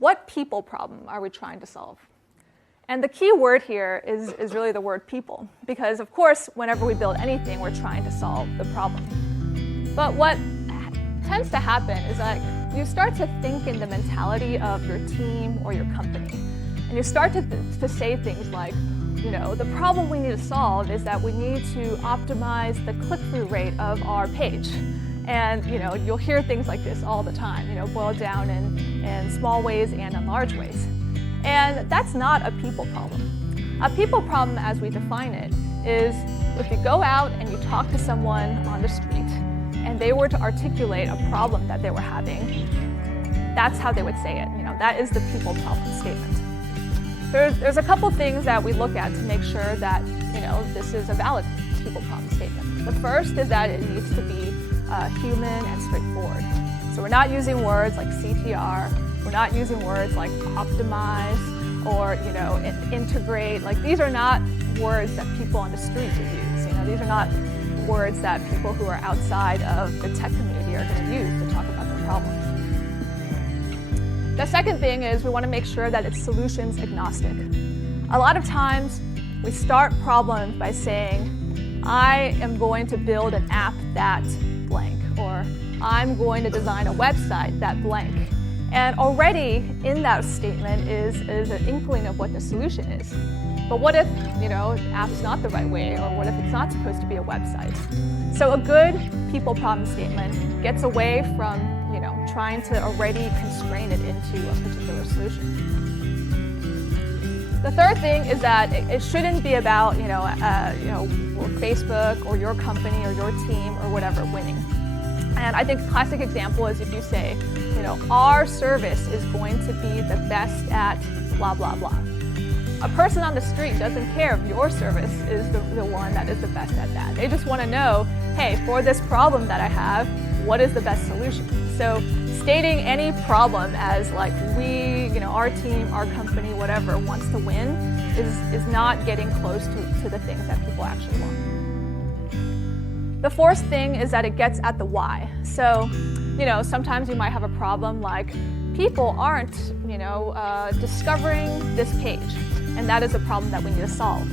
what people problem are we trying to solve? And the key word here is really the word people, because of course, whenever we build anything, we're trying to solve the problem. But what tends to happen is that you start to think in the mentality of your team or your company. And you start to say things like, the problem we need to solve is that we need to optimize the click-through rate of our page. And you'll hear things like this all the time, boiled down in small ways and in large ways. And that's not a people problem. A people problem, as we define it, is if you go out and you talk to someone on the street and they were to articulate a problem that they were having, that's how they would say it. That is the people problem statement. There's a couple things that we look at to make sure that this is a valid people problem statement. The first is that it needs to be human and straightforward. So we're not using words like CTR. We're not using words like optimize or integrate. Like, these are not words that people on the street would use. These are not words that people who are outside of the tech community are going to use to talk about their problem. The second thing is we want to make sure that it's solutions agnostic. A lot of times we start problems by saying, I am going to build an app that blank, or I'm going to design a website that blank. And already in that statement is an inkling of what the solution is. But what if, app's not the right way, or what if it's not supposed to be a website? So a good people problem statement gets away from, trying to already constrain it into a particular solution. The third thing is that it shouldn't be about, Facebook or your company or your team or whatever winning. And I think a classic example is if you say, our service is going to be the best at blah, blah, blah. A person on the street doesn't care if your service is the one that is the best at that. They just want to know, hey, for this problem that I have, what is the best solution? So stating any problem as like our team, our company, whatever, wants to win is not getting close to the things that people actually want. The fourth thing is that it gets at the why. So, sometimes you might have a problem like people aren't, discovering this page, and that is a problem that we need to solve.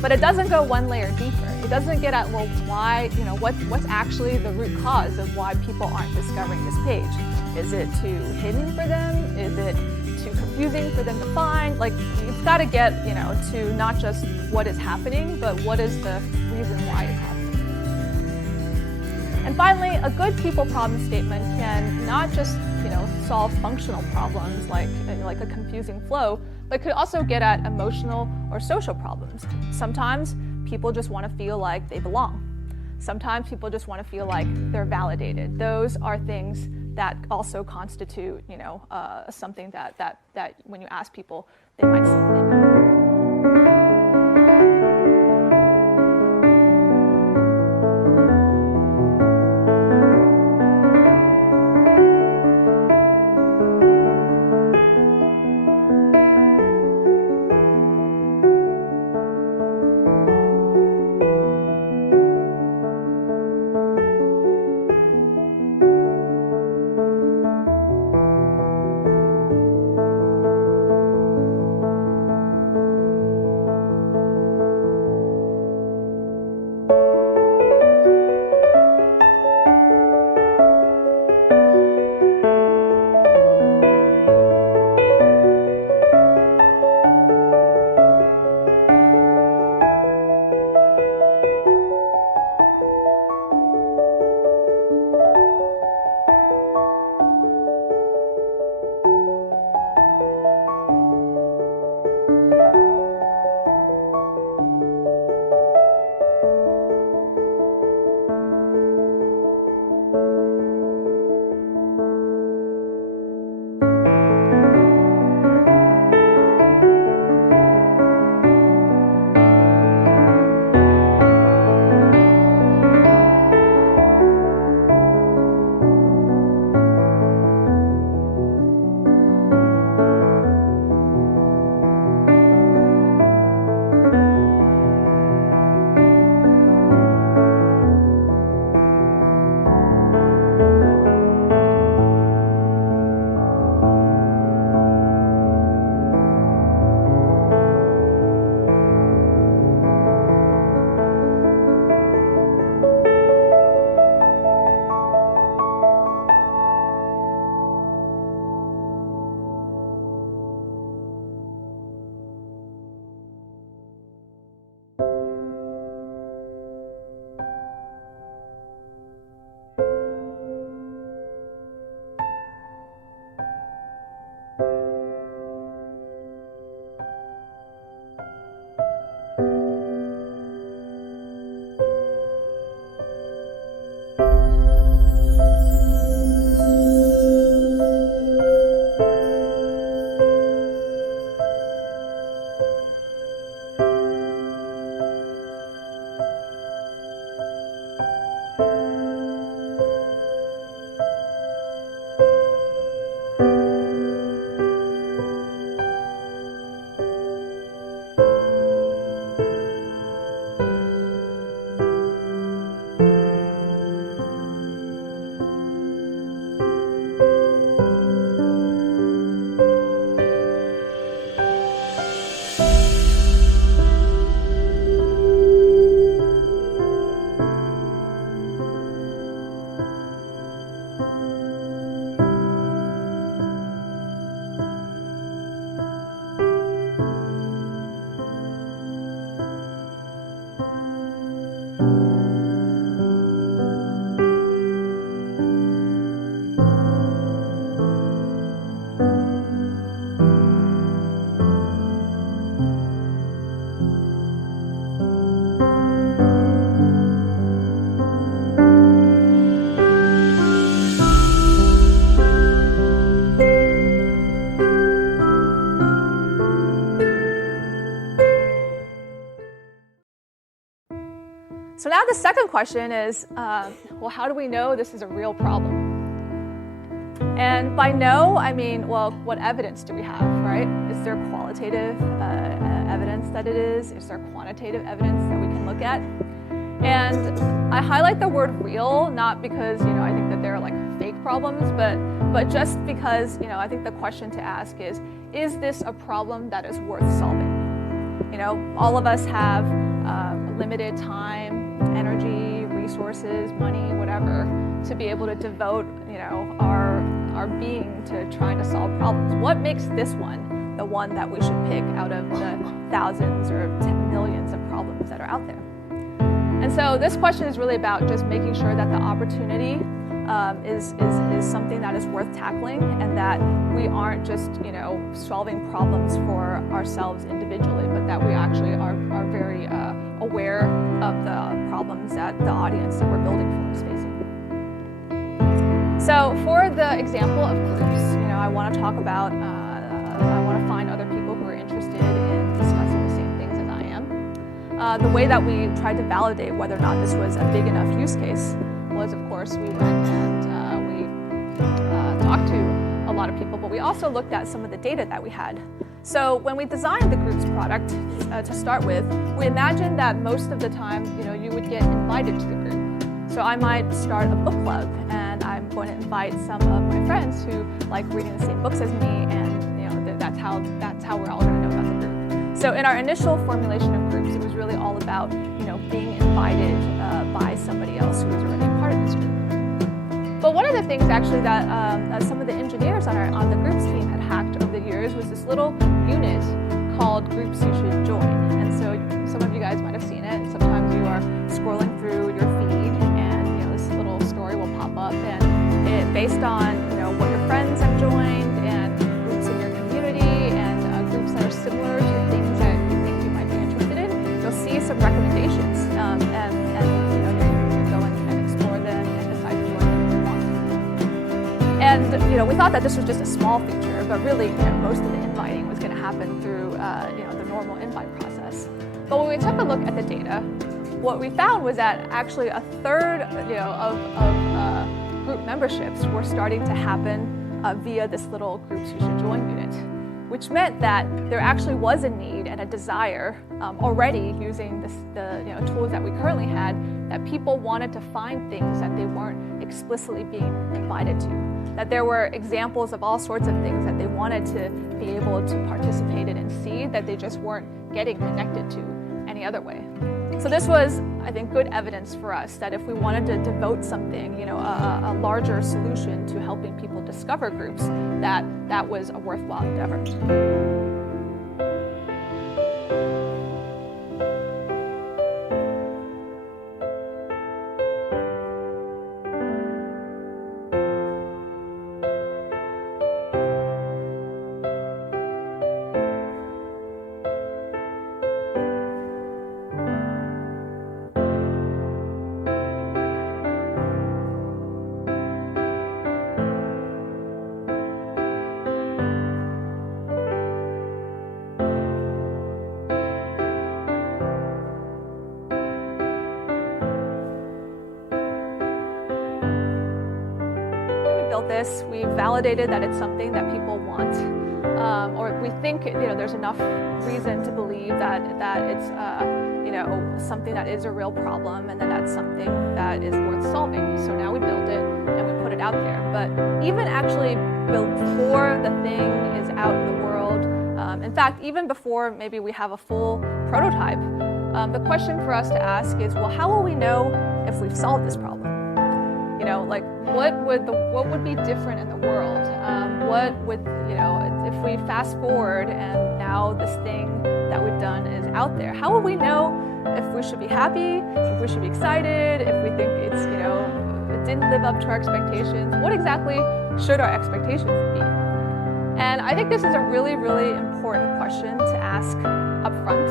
But it doesn't go one layer deeper. It doesn't get at, well, why, what's actually the root cause of why people aren't discovering this page? Is it too hidden for them? Is it too confusing for them to find? Like, you've got to get, to not just what is happening, but what is the reason why it's happening. And finally, a good people problem statement can not just, solve functional problems like a confusing flow, but could also get at emotional or social problems. Sometimes people just want to feel like they belong. Sometimes people just want to feel like they're validated. Those are things that also constitute, something that when you ask people, they might the second question is, well, how do we know this is a real problem? And by know, I mean, well, what evidence do we have, right? Is there qualitative evidence that it is? Is there quantitative evidence that we can look at? And I highlight the word real, not because, I think that they're like fake problems, but just because, I think the question to ask is this a problem that is worth solving? All of us have limited time, energy, resources, money, whatever, to be able to devote, our being to trying to solve problems. What makes this one the one that we should pick out of the thousands or millions of problems that are out there? And so this question is really about just making sure that the opportunity is something that is worth tackling, and that we aren't just solving problems for ourselves individually, but that we actually are very aware of the problems that the audience that we're building for is facing. So for the example of groups, I want to talk about, I want to find other people who are interested in discussing the same things as I am. The way that we tried to validate whether or not this was a big enough use case was, of course, we went and we talked to a lot of people, but we also looked at some of the data that we had. So when we designed the Groups product to start with, we imagined that most of the time, you would get invited to the group. So I might start a book club, and I'm going to invite some of my friends who like reading the same books as me, and that's how we're all going to know about the group. So in our initial formulation of groups, it was really all about being invited by somebody else who was already a part of this group. But one of the things actually that some of the engineers on the Groups team had hacked over the years was this little unit called Groups You Should Join. And so some of you guys might have seen it. Sometimes you are scrolling through your feed, and this little story will pop up, and it based on what your friends have joined and groups in your community and groups that are similar to things that you think you might be interested in, you'll see some recommendations, and you go and explore them and decide to join them if you want. And we thought that this was just a small feature, but really most of the inviting was going to happen through the normal invite process. But when we took a look at the data, what we found was that actually a third of group memberships were starting to happen via this little Groups You Should Join unit, which meant that there actually was a need and a desire already using the tools that we currently had, that people wanted to find things that they weren't explicitly being invited to, that there were examples of all sorts of things that they wanted to be able to participate in and see that they just weren't getting connected to any other way. So this was, I think, good evidence for us that if we wanted to devote something, a larger solution to helping people discover groups, that was a worthwhile endeavor. This, we validated that it's something that people want, or we think there's enough reason to believe that it's something that is a real problem, and that's something that is worth solving. So now we build it and we put it out there. But even actually before the thing is out in the world, in fact, even before maybe we have a full prototype, the question for us to ask is, well, how will we know if we've solved this problem? What would be different in the world? What would, if we fast forward and now this thing that we've done is out there, how will we know if we should be happy, if we should be excited, if we think it's, it didn't live up to our expectations? What exactly should our expectations be? And I think this is a really, really important question to ask up front.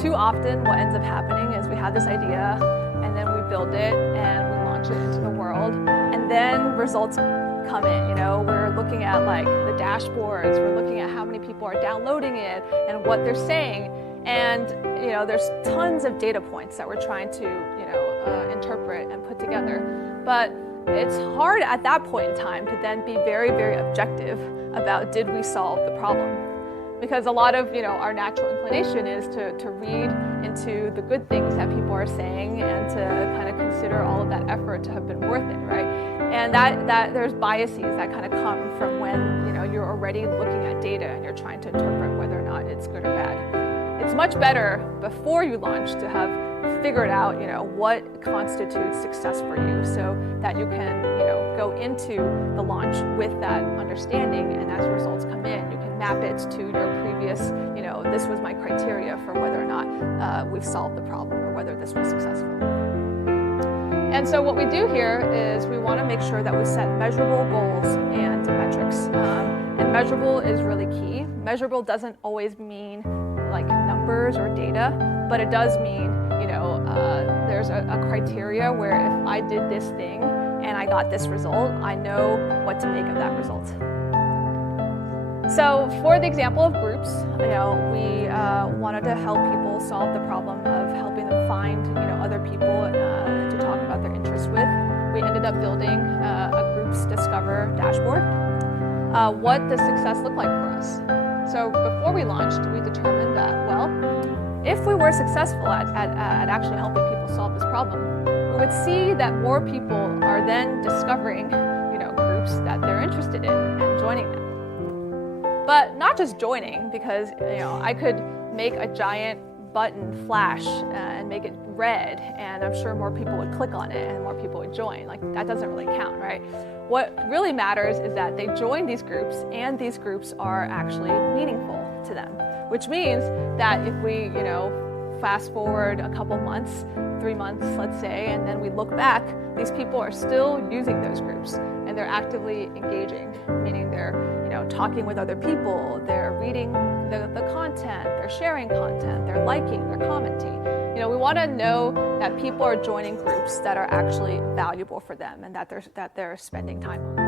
Too often what ends up happening is we have this idea, and then we build it and we launch it into the world, and then results come in. We're looking at like the dashboards, we're looking at how many people are downloading it and what they're saying, And there's tons of data points that we're trying to interpret and put together. But it's hard at that point in time to then be very, very objective about did we solve the problem. Because a lot of our natural inclination is to read into the good things that people are saying and to kind of consider all of that effort to have been worth it, right? And that there's biases that kind of come from when you're already looking at data and you're trying to interpret whether or not it's good or bad. It's much better before you launch to have figured out what constitutes success for you, so that you can go into the launch with that understanding, and as results come in, you can map it to your previous, this was my criteria for whether or not we've solved the problem or whether this was successful. And so what we do here is we want to make sure that we set measurable goals and metrics. And measurable is really key. Measurable doesn't always mean like numbers or data, but it does mean there's a criteria where if I did this thing and I got this result, I know what to make of that result. So for the example of groups, we wanted to help people solve the problem of helping them find other people to talk about their interests with. We ended up building a Groups Discover dashboard. What does success look like for us? So before we launched, we determined that, if we were successful at actually helping people solve this problem, we would see that more people are then discovering, groups that they're interested in and joining them. But not just joining, because, I could make a giant button flash and make it red, and I'm sure more people would click on it and more people would join. Like, that doesn't really count, right? What really matters is that they join these groups and these groups are actually meaningful to them, which means that if we, fast forward a couple months, 3 months, let's say, and then we look back, these people are still using those groups and they're actively engaging, meaning they're, talking with other people, they're reading the content, they're sharing content, they're liking, they're commenting. We want to know that people are joining groups that are actually valuable for them and that they're spending time on.